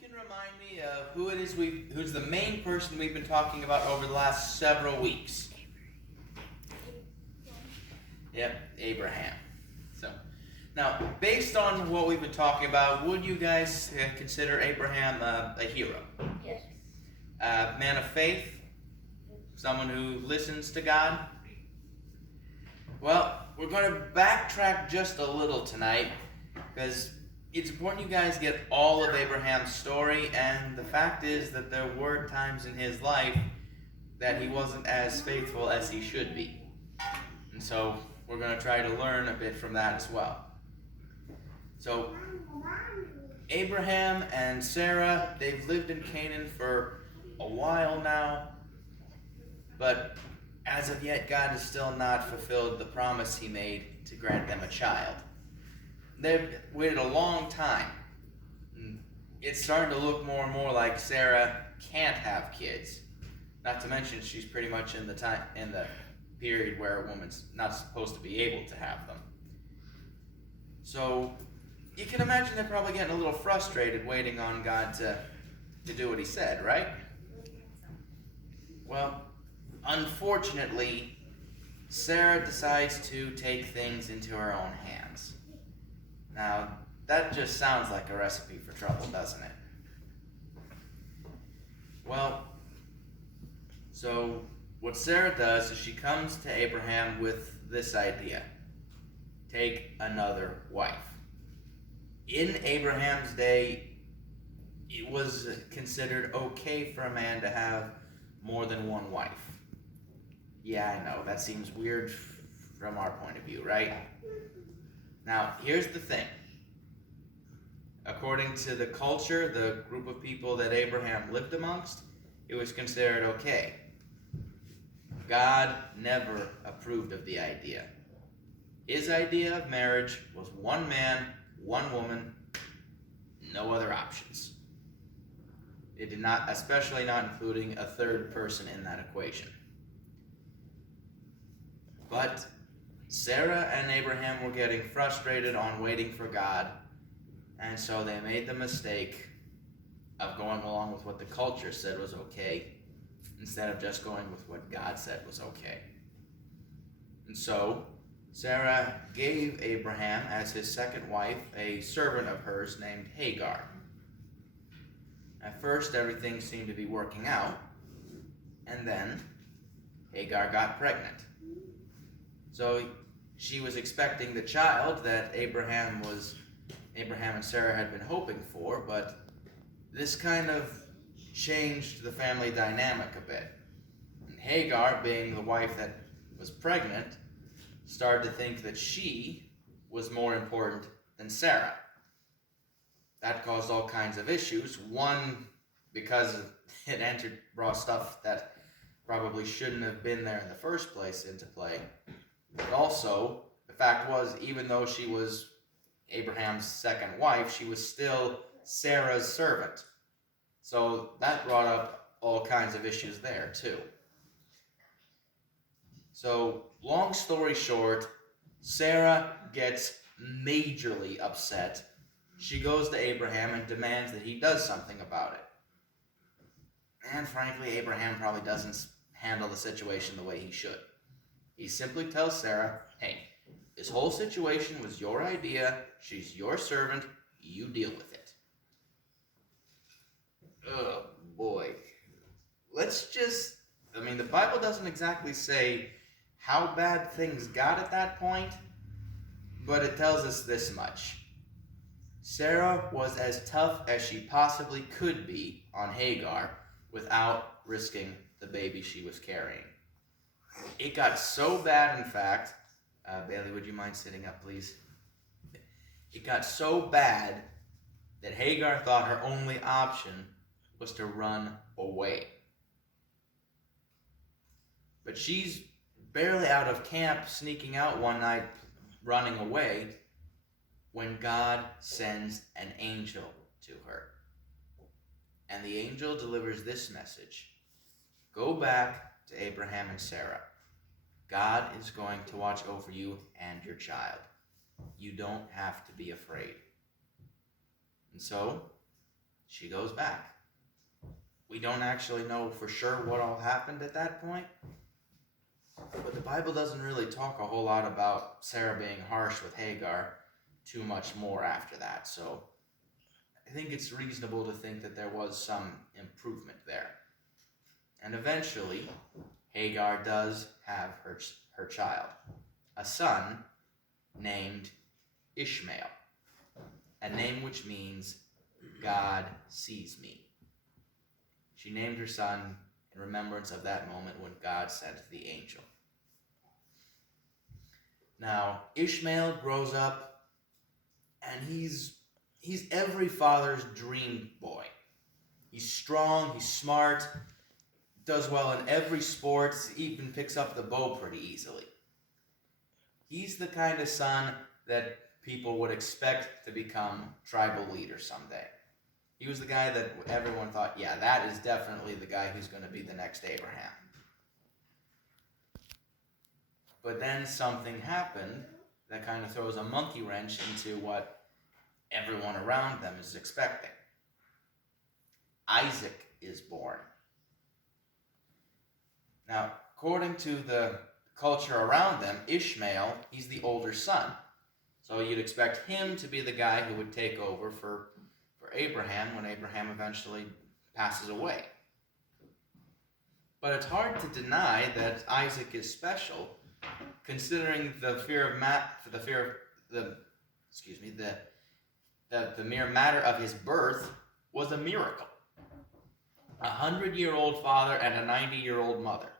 can remind me of who it is who's the main person we've been talking about over the last several weeks? Yep, Abraham. So, now, based on what we've been talking about, would you guys consider Abraham a hero? Yes. A man of faith? Someone who listens to God? Well, we're going to backtrack just a little tonight, because it's important you guys get all of Abraham's story, and the fact is that there were times in his life that he wasn't as faithful as he should be. And so we're going to try to learn a bit from that as well. So Abraham and Sarah, they've lived in Canaan for a while now, but as of yet, God has still not fulfilled the promise he made to grant them a child. They've waited a long time. It's starting to look more and more like Sarah can't have kids. Not to mention she's pretty much in the period where a woman's not supposed to be able to have them. So you can imagine they're probably getting a little frustrated waiting on God to do what he said, right? Well, unfortunately, Sarah decides to take things into her own hands. Now, that just sounds like a recipe for trouble, doesn't it? Well, so what Sarah does is she comes to Abraham with this idea. Take another wife. In Abraham's day, it was considered okay for a man to have more than one wife. Yeah, I know, that seems weird from our point of view, right? Now, here's the thing. According to the culture, the group of people that Abraham lived amongst, it was considered okay. God never approved of the idea. His idea of marriage was one man, one woman, no other options. It did not, especially not including a third person in that equation. But Sarah and Abraham were getting frustrated on waiting for God, and so they made the mistake of going along with what the culture said was okay, instead of just going with what God said was okay. And so Sarah gave Abraham, as his second wife, a servant of hers named Hagar. At first, everything seemed to be working out, and then Hagar got pregnant. So she was expecting the child that Abraham and Sarah had been hoping for, but this kind of changed the family dynamic a bit. And Hagar, being the wife that was pregnant, started to think that she was more important than Sarah. That caused all kinds of issues. One, because it brought stuff that probably shouldn't have been there in the first place into play. But also, the fact was, even though she was Abraham's second wife, she was still Sarah's servant. So that brought up all kinds of issues there too. So, long story short, Sarah gets majorly upset. She goes to Abraham and demands that he does something about it. And frankly, Abraham probably doesn't handle the situation the way he should. He simply tells Sarah, hey, this whole situation was your idea, she's your servant, you deal with it. Oh boy. The Bible doesn't exactly say how bad things got at that point, but it tells us this much. Sarah was as tough as she possibly could be on Hagar without risking the baby she was carrying. It got so bad, in fact, Bailey, would you mind sitting up, please? It got so bad that Hagar thought her only option was to run away. But she's barely out of camp, sneaking out one night, running away, when God sends an angel to her. And the angel delivers this message. Go back to Abraham and Sarah. God is going to watch over you and your child. You don't have to be afraid. And so, she goes back. We don't actually know for sure what all happened at that point, but the Bible doesn't really talk a whole lot about Sarah being harsh with Hagar too much more after that. So I think it's reasonable to think that there was some improvement there. And eventually, Hagar does have her child, a son named Ishmael, a name which means God sees me. She named her son in remembrance of that moment when God sent the angel. Now, Ishmael grows up, and he's every father's dream boy. He's strong, he's smart, does well in every sport, even picks up the bow pretty easily. He's the kind of son that people would expect to become tribal leader someday. He was the guy that everyone thought, yeah, that is definitely the guy who's going to be the next Abraham. But then something happened that kind of throws a monkey wrench into what everyone around them is expecting. Isaac is born. Now, according to the culture around them, Ishmael, he's the older son. So you'd expect him to be the guy who would take over for Abraham when Abraham eventually passes away. But it's hard to deny that Isaac is special, considering the mere matter of his birth was a miracle. 100-year-old father and a 90-year-old mother.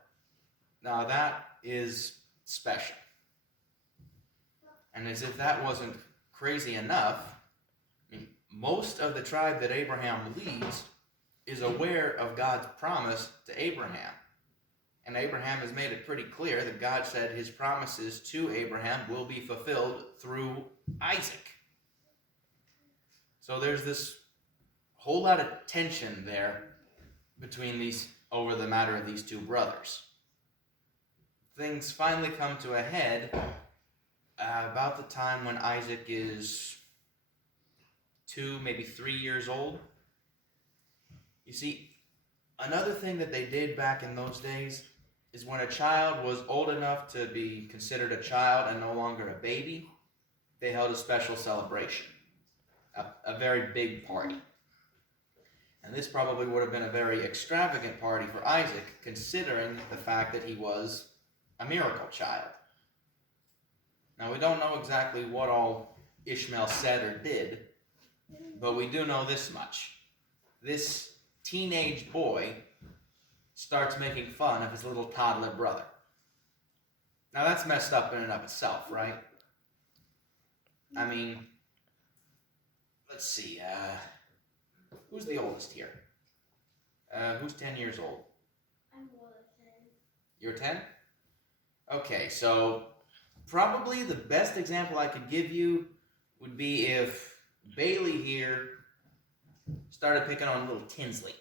Now that is special. And as if that wasn't crazy enough, most of the tribe that Abraham leads is aware of God's promise to Abraham. And Abraham has made it pretty clear that God said his promises to Abraham will be fulfilled through Isaac. So there's this whole lot of tension there over the matter of these two brothers. Things finally come to a head about the time when Isaac is 2, maybe 3 years old. You see, another thing that they did back in those days is when a child was old enough to be considered a child and no longer a baby, they held a special celebration, a very big party. And this probably would have been a very extravagant party for Isaac, considering the fact that he was a miracle child. Now, we don't know exactly what all Ishmael said or did, but we do know this much. This teenage boy starts making fun of his little toddler brother. Now, that's messed up in and of itself, right? I mean, let's see, who's the oldest here? Who's 10 years old? I'm more than 10. You're 10? Okay, so probably the best example I could give you would be if Bailey here started picking on little Tinsley.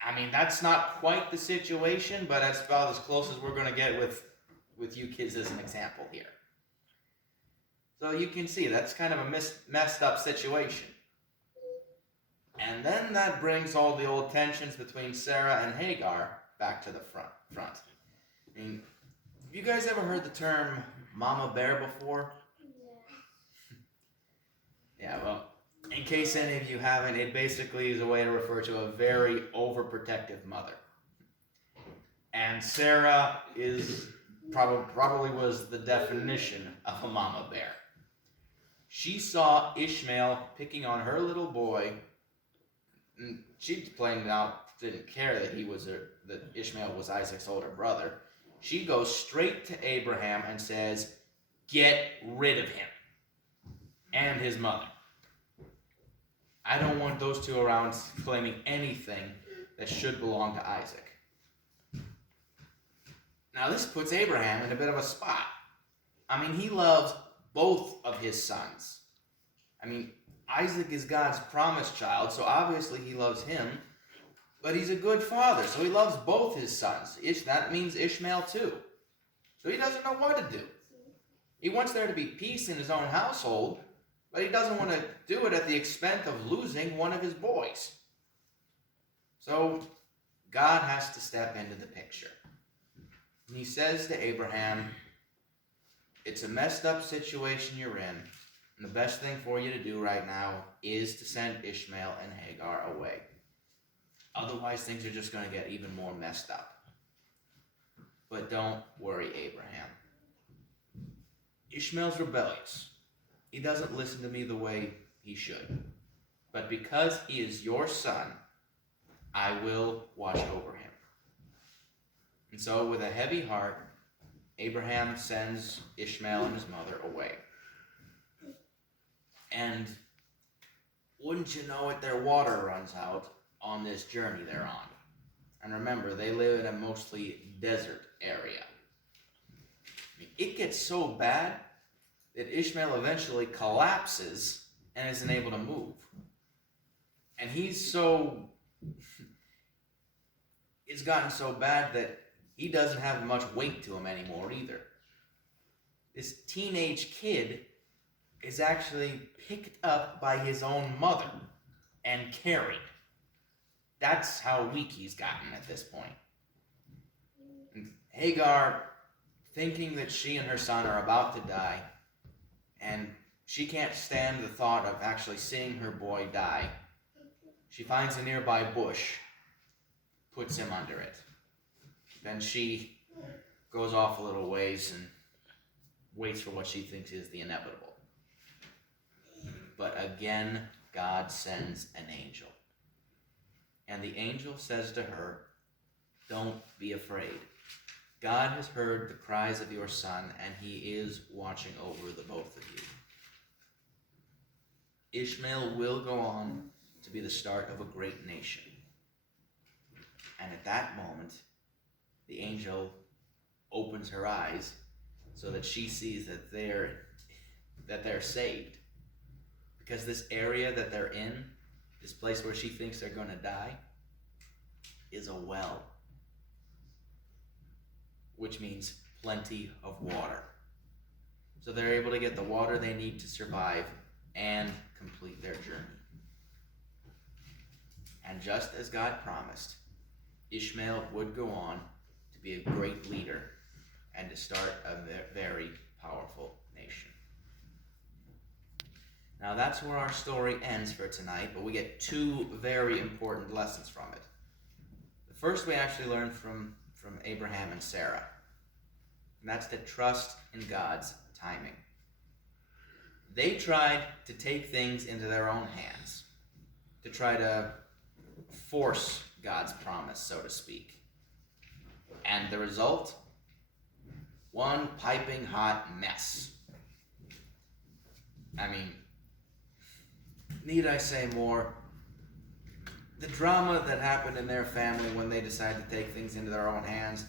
I mean, that's not quite the situation, but that's about as close as we're going to get with you kids as an example here. So you can see that's kind of a messed up situation. And then that brings all the old tensions between Sarah and Hagar back to the front. I mean, have you guys ever heard the term mama bear before? Yeah, well, in case any of you haven't, it basically is a way to refer to a very overprotective mother. And Sarah is probably was the definition of a mama bear. She saw Ishmael picking on her little boy, and she plain out didn't care that that Ishmael was Isaac's older brother. She goes straight to Abraham and says, "Get rid of him and his mother. I don't want those two around claiming anything that should belong to Isaac." Now this puts Abraham in a bit of a spot. I mean, he loves both of his sons. I mean, Isaac is God's promised child, so obviously he loves him, but he's a good father, so he loves both his sons. That means Ishmael too. So he doesn't know what to do. He wants there to be peace in his own household, but he doesn't want to do it at the expense of losing one of his boys. So God has to step into the picture. And he says to Abraham, it's a messed up situation you're in, and the best thing for you to do right now is to send Ishmael and Hagar away. Otherwise, things are just going to get even more messed up. But don't worry, Abraham. Ishmael's rebellious. He doesn't listen to me the way he should. But because he is your son, I will watch over him. And so, with a heavy heart, Abraham sends Ishmael and his mother away. And wouldn't you know it, their water runs out on this journey they're on. And remember, they live in a mostly desert area. It gets so bad that Ishmael eventually collapses and isn't able to move. And it's gotten so bad that he doesn't have much weight to him anymore either. This teenage kid is actually picked up by his own mother and carried. That's how weak he's gotten at this point. And Hagar, thinking that she and her son are about to die, and she can't stand the thought of actually seeing her boy die, she finds a nearby bush, puts him under it. Then she goes off a little ways and waits for what she thinks is the inevitable. But again, God sends an angel. And the angel says to her, don't be afraid. God has heard the cries of your son, and he is watching over the both of you. Ishmael will go on to be the start of a great nation. And at that moment, the angel opens her eyes so that she sees that they're saved. Because this area that they're in, this place where she thinks they're going to die, is a well. Which means plenty of water. So they're able to get the water they need to survive and complete their journey. And just as God promised, Ishmael would go on to be a great leader and to start a very powerful nation. Now that's where our story ends for tonight, but we get two very important lessons from it. The first we actually learn from Abraham and Sarah, and that's to trust in God's timing. They tried to take things into their own hands, to try to force God's promise, so to speak. And the result? One piping hot mess. I mean, need I say more? The drama that happened in their family when they decided to take things into their own hands,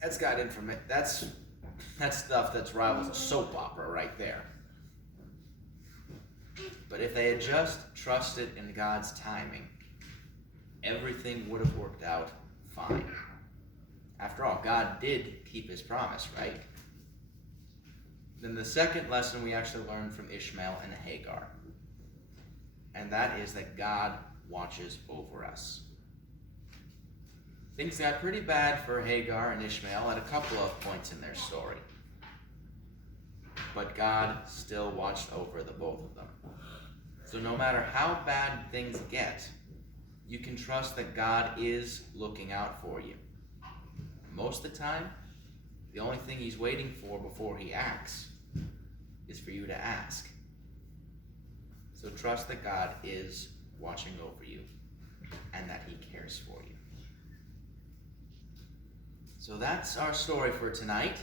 that's stuff that's rivals a soap opera right there. But if they had just trusted in God's timing, everything would have worked out fine. After all, God did keep his promise, right? Then the second lesson we actually learned from Ishmael and Hagar, and that is that God watches over us. Things got pretty bad for Hagar and Ishmael at a couple of points in their story. But God still watched over the both of them. So no matter how bad things get, you can trust that God is looking out for you. Most of the time, the only thing he's waiting for before he acts is for you to ask. So trust that God is watching over you and that he cares for you. So that's our story for tonight.